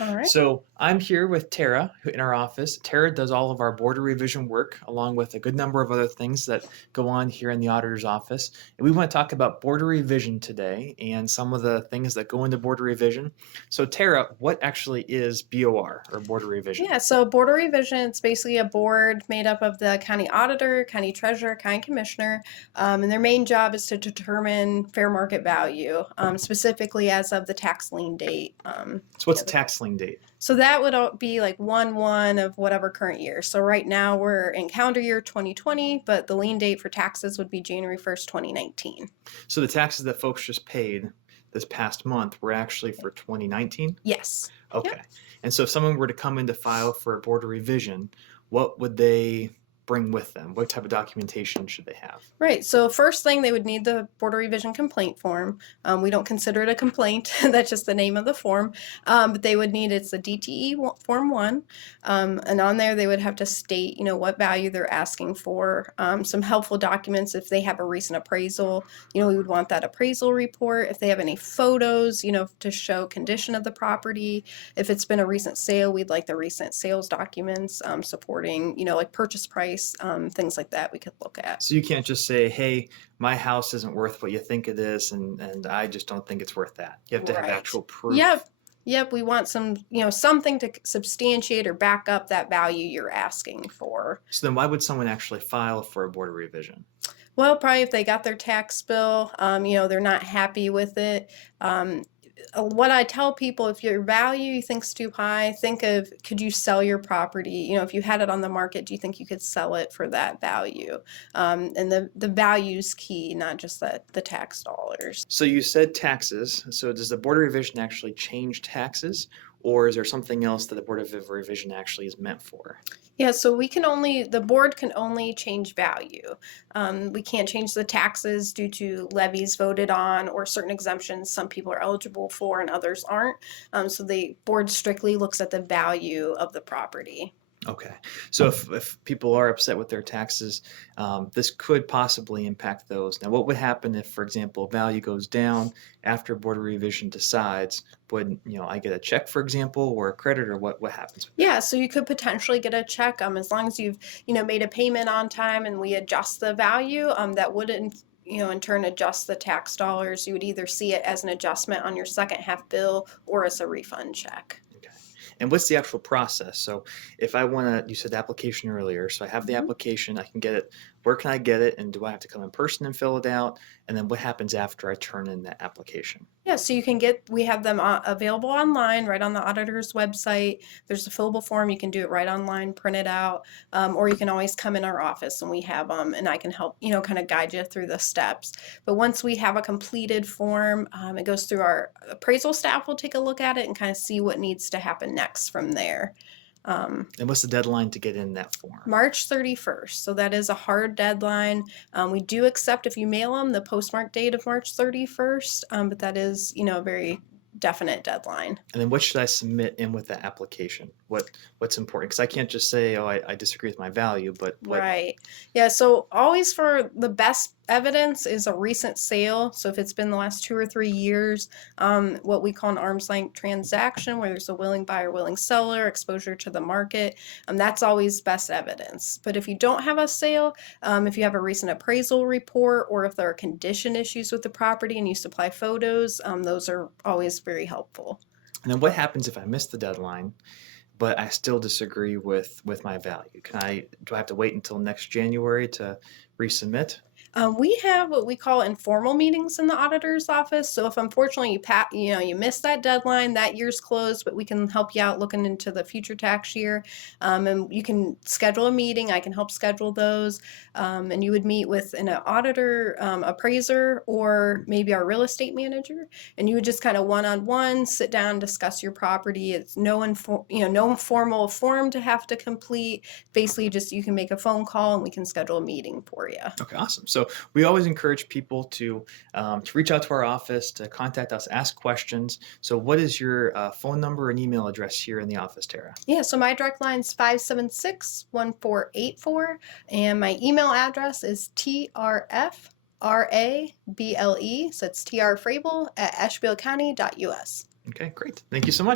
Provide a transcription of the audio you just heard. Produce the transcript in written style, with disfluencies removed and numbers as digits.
All right. So I'm here with Tara in our office. Tara does all of our border revision work, along with a good number of other things that go on here in the auditor's office. And we want to talk about border revision today and some of the things that go into border revision. So Tara, what actually is BOR or border revision? Yeah, so Board of Revision, it's basically a board made up of the county auditor, county treasurer, county commissioner, and their main job is to determine fair market value, specifically as of the tax lien date. So what's the tax lien date? So that would be like 1/1 of whatever current year. So right now we're in calendar year 2020, but the lien date for taxes would be January 1st, 2019. So the taxes that folks just paid this past month were actually for 2019? Yes. Okay. Yep. And so if someone were to come in to file for a border revision, what would they bring with them? What type of documentation should they have? Right. So first thing, they would need the border revision complaint form. We don't consider it a complaint. That's just the name of the form. But they would need it's the DTE form 1, and on there they would have to state, what value they're asking for. Some helpful documents if they have a recent appraisal. We would want that appraisal report. If they have any photos, to show condition of the property. If it's been a recent sale, we'd like the recent sales documents supporting, like purchase price. Things like that we could look at. So you can't just say, hey, my house isn't worth what you think it is, and I just don't think it's worth that. You have to have Right. actual proof. Yep. We want something to substantiate or back up that value you're asking for. So then why would someone actually file for a border revision? Well, probably if they got their tax bill, they're not happy with it. What I tell people, if your value you think's too high, think of, could you sell your property? If you had it on the market, do you think you could sell it for that value? And the value's key, not just the tax dollars. So you said taxes. So does the border revision actually change taxes, or is there something else that the board of revision actually is meant for? Yeah, so the board can only change value. We can't change the taxes due to levies voted on or certain exemptions some people are eligible for and others aren't. So the board strictly looks at the value of the property. Okay. So if people are upset with their taxes, this could possibly impact those. Now, what would happen if, for example, value goes down after Board of Revision decides? Would, I get a check, for example, or a credit, or what happens? Yeah, so you could potentially get a check as long as you've, made a payment on time and we adjust the value, that wouldn't in turn adjust the tax dollars. You would either see it as an adjustment on your second half bill or as a refund check. Okay. And what's the actual process? So if I want to, you said application earlier, so I have the application, I can get it. Where can I get it? And do I have to come in person and fill it out? And then what happens after I turn in that application? Yeah, so we have them available online, right on the auditor's website. There's a fillable form. You can do it right online, print it out, or you can always come in our office and we have them, and I can help, kind of guide you through the steps. But once we have a completed form, it goes through our appraisal staff. Will take a look at it and kind of see what needs to happen next from there. And what's the deadline to get in that form? March 31st. So that is a hard deadline. We do accept if you mail them the postmark date of March 31st, but that is, a very definite deadline. And then what should I submit in with the application? What's important? Because I can't just say, oh, I disagree with my value, but what? Right. Yeah, so always for the best evidence is a recent sale. So if it's been the last 2 or 3 years, what we call an arm's length transaction where there's a willing buyer, willing seller, exposure to the market, that's always best evidence. But if you don't have a sale, if you have a recent appraisal report or if there are condition issues with the property and you supply photos, those are always very helpful. And then what happens if I miss the deadline, but I still disagree with my value? Do I have to wait until next January to resubmit? We have what we call informal meetings in the auditor's office. So if unfortunately you miss that deadline, that year's closed, but we can help you out looking into the future tax year. And you can schedule a meeting. I can help schedule those. And you would meet with an auditor, appraiser, or maybe our real estate manager. And you would just kind of one-on-one sit down, discuss your property. It's no formal form to have to complete. Basically, just you can make a phone call and we can schedule a meeting for you. Okay, awesome. So we always encourage people to reach out to our office, to contact us, ask questions. So what is your phone number and email address here in the office, Tara? Yeah, so my direct line is 576-1484, and my email address is trfrable, so it's trfrable@ashtabulacounty.us. Okay, great. Thank you so much.